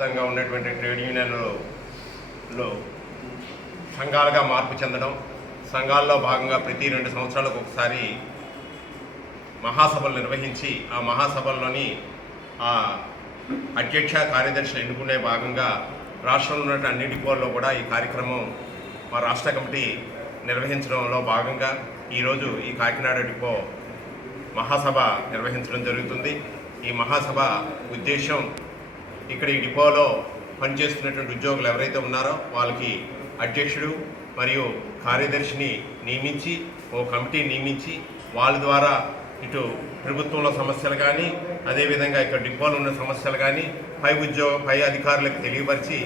విధంగా ఉన్నటువంటి ట్రేడ్ యూనియన్లలో సంఘాలుగా మార్పు చెందడం, సంఘాల్లో భాగంగా ప్రతి 2 సంవత్సరాలకు ఒకసారి మహాసభలు నిర్వహించి ఆ మహాసభల్లోని ఆ అధ్యక్ష కార్యదర్శులు ఎన్నుకునే భాగంగా రాష్ట్రంలో ఉన్న అన్ని డిపోల్లో కూడా ఈ కార్యక్రమం మా రాష్ట్ర కమిటీ నిర్వహించడంలో భాగంగా ఈరోజు ఈ కాకినాడ డిపో మహాసభ నిర్వహించడం జరుగుతుంది. ఈ మహాసభ ఉద్దేశం ఇక్కడ ఈ డిపోలో పనిచేస్తున్నటువంటి ఉద్యోగులు ఎవరైతే ఉన్నారో వాళ్ళకి అధ్యక్షుడు మరియు కార్యదర్శిని నియమించి ఓ కమిటీ నియమించి వాళ్ళ ద్వారా ఇటు ప్రభుత్వంలో సమస్యలు కానీ అదేవిధంగా ఇక్కడ డిపోలో ఉన్న సమస్యలు కానీ పై అధికారులకు తెలియపరిచి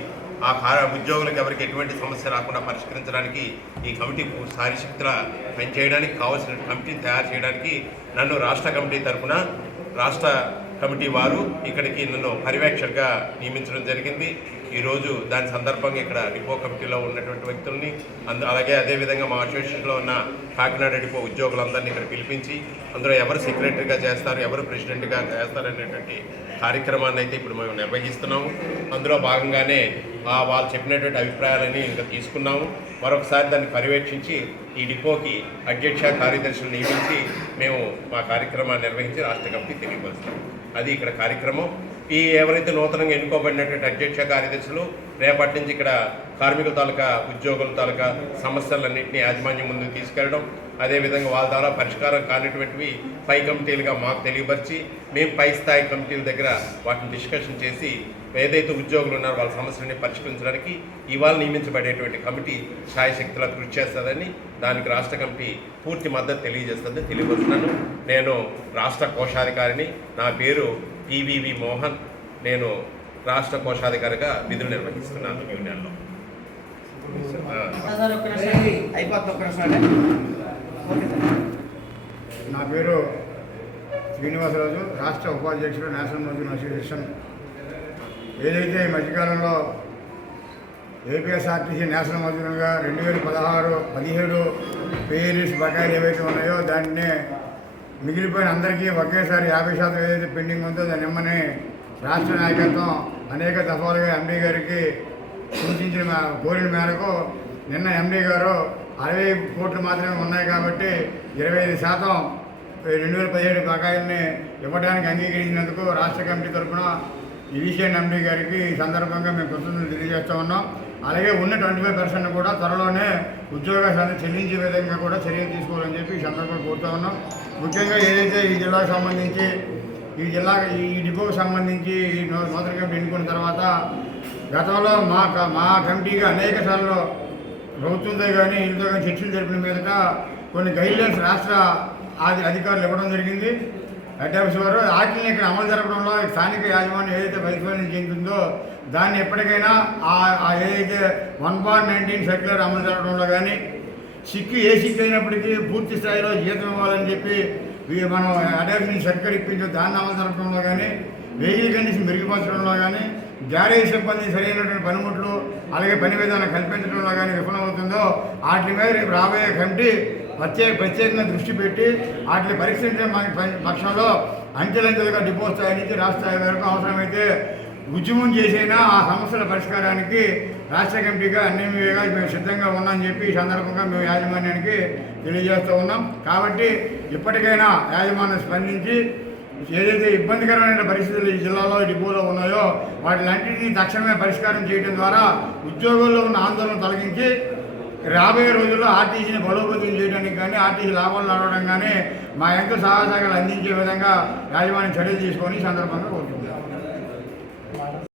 ఆ ఉద్యోగులకు ఎవరికి ఎటువంటి సమస్య రాకుండా పరిష్కరించడానికి ఈ కమిటీ సాయశక్తుల పనిచేయడానికి కావాల్సిన కమిటీని తయారు చేయడానికి నన్ను రాష్ట్ర కమిటీ తరఫున రాష్ట్ర కమిటీ వారు ఇక్కడికి నన్ను పర్యవేక్షకుగా నియమించడం జరిగింది. ఈరోజు దాని సందర్భంగా ఇక్కడ డిపో కమిటీలో ఉన్నటువంటి వ్యక్తుల్ని అలాగే అదేవిధంగా మా అసోసియేషన్లో ఉన్న కాకినాడ డిపో ఉద్యోగులందరినీ ఇక్కడ పిలిపించి అందులో ఎవరు సెక్రటరీగా చేస్తారు, ఎవరు ప్రెసిడెంట్గా చేస్తారు అనేటువంటి కార్యక్రమాన్ని అయితే ఇప్పుడు మేము నిర్వహిస్తున్నాము. అందులో భాగంగానే వాళ్ళు చెప్పినటువంటి అభిప్రాయాలని ఇంకా తీసుకున్నాము. మరొకసారి దాన్ని పర్యవేక్షించి ఈ డిపోకి అధ్యక్ష కార్యదర్శులు నియమించి మేము మా కార్యక్రమాన్ని నిర్వహించి రాష్ట్ర కమిటీ తెలియపరుస్తాం. అది ఇక్కడ కార్యక్రమం. ఈ ఎవరైతే నూతనంగా ఎన్నుకోబడినటువంటి అధ్యక్ష కార్యదర్శులు రేపటి నుంచి ఇక్కడ కార్మికుల తాలూకా ఉద్యోగుల తాలూకా సమస్యలన్నింటినీ యాజమాన్యం ముందుకు తీసుకెళ్ళడం, అదేవిధంగా వాళ్ళ ద్వారా పరిష్కారం కానిటువంటివి పై కమిటీలుగా మాకు తెలియపరిచి మేము పై స్థాయి కమిటీల దగ్గర వాటిని డిస్కషన్ చేసి ఏదైతే ఉద్యోగులు ఉన్నారో వాళ్ళ సమస్యలని పరిష్కరించడానికి ఇవాళ నియమించబడేటువంటి కమిటీ శాయశక్తిలా కృషి చేస్తుందని దానికి రాష్ట్ర కమిటీ పూర్తి మద్దతు తెలియజేస్తుందని తెలియపరుస్తున్నాను. నేను రాష్ట్ర కోశాధికారిని. నా పేరు పివివి మోహన్. నేను రాష్ట్ర కోశాధికారిగా విధులు నిర్వహిస్తున్నాను యూనియన్లో. నా పేరు శ్రీనివాసరాజు, రాష్ట్ర ఉపాధ్యక్షుడు నేషనల్ మజ్దూర్ అసోసియేషన్. ఏదైతే ఈ మధ్యకాలంలో ఏపీఎస్ఆర్టీసీ నేషనల్ మజ్దూర్గా 2016-17 పేరీస్ బకాయిలు ఏవైతే ఉన్నాయో దాన్నే మిగిలిపోయిన అందరికీ ఒకేసారి 50% ఏదైతే పెండింగ్ ఉందో దాన్ని ఇమ్మని రాష్ట్ర నాయకత్వం అనేక దఫాలుగా ఎండీ గారికి సూచించిన కోరిన మేరకు నిన్న ఎండీ గారు 60 కోట్లు మాత్రమే ఉన్నాయి కాబట్టి 25% 2017 బకాయిల్ని ఇవ్వడానికి అంగీకరించినందుకు రాష్ట్ర కమిటీ తరఫున ఈసీఎన్ ఎండీ గారికి ఈ సందర్భంగా మేము కృతజ్ఞతలు తెలియజేస్తూ ఉన్నాం. అలాగే ఉన్న 25% కూడా త్వరలోనే ఉద్యోగాలు చెల్లించే విధంగా కూడా చర్యలు తీసుకోవాలని చెప్పి ఈ సందర్భంగా కోరుతూ ఉన్నాం. ముఖ్యంగా ఏదైతే ఈ జిల్లాకు సంబంధించి ఈ డిపోకు సంబంధించి ఈ నూతన కమిటీ ఎన్నుకున్న తర్వాత గతంలో మా కమిటీగా అనేక సార్లు ప్రభుత్వంతో కానీ వీళ్ళతో కానీ చర్చలు జరిపిన మీదట కొన్ని గైడ్లైన్స్ రాష్ట్ర అధికారులు ఇవ్వడం జరిగింది. హెడ్ ఆఫీస్ వారు వాటిని ఇక్కడ అమలు జరపడంలో స్థానిక యాజమాన్యం ఏదైతే వైఫల్యం చెందుతుందో దాన్ని ఎప్పటికైనా ఏదైతే 1/19 సర్క్యులర్ అమలు జరపడంలో కానీ ఏ సిక్ అయినప్పటికీ పూర్తి స్థాయిలో జీతం ఇవ్వాలని చెప్పి మనం హెడ్ ఆఫీస్ నుంచి సర్క్యులర్ ఇప్పించో దాన్ని అమలు జరపడంలో కానీ వెహికల్ కండిషన్ మెరుగుపరచడంలో కానీ గ్యారేజ్ సిబ్బంది సరైనటువంటి పనిముట్లు అలాగే పని విధానం కల్పించడంలో కానీ విఫలమవుతుందో వాటి మీద రేపు రాబోయే కమిటీ ప్రత్యేకంగా దృష్టి పెట్టి వాటిని పరీక్షించే పక్షంలో అంచెలంచెలుగా డిపో స్థాయి నుంచి రాష్ట్ర స్థాయి వరకు అవసరమైతే ఉద్యమం చేసైనా ఆ సమస్యల పరిష్కారానికి రాష్ట్ర కమిటీగా అన్ని మేము సిద్ధంగా ఉన్నామని చెప్పి ఈ సందర్భంగా మేము యాజమాన్యానికి తెలియజేస్తూ ఉన్నాం. కాబట్టి ఇప్పటికైనా యాజమాన్యం స్పందించి ఏదైతే ఇబ్బందికరమైన పరిస్థితులు ఈ జిల్లాలో డిపోలో ఉన్నాయో వాటిలన్నింటినీ తక్షణమే పరిష్కారం చేయడం ద్వారా ఉద్యోగుల్లో ఉన్న ఆందోళన తొలగించి రాబోయే రోజుల్లో ఆర్టీసీని బలోపేతం చేయడానికి కానీ ఆర్టీసీ లాభాలు నడవడం కానీ మా యొక్క సహాయ సహకారాలు అందించే విధంగా యాజమాన్యం చర్యలు తీసుకొని ఈ సందర్భంగా కోరుతున్నాం.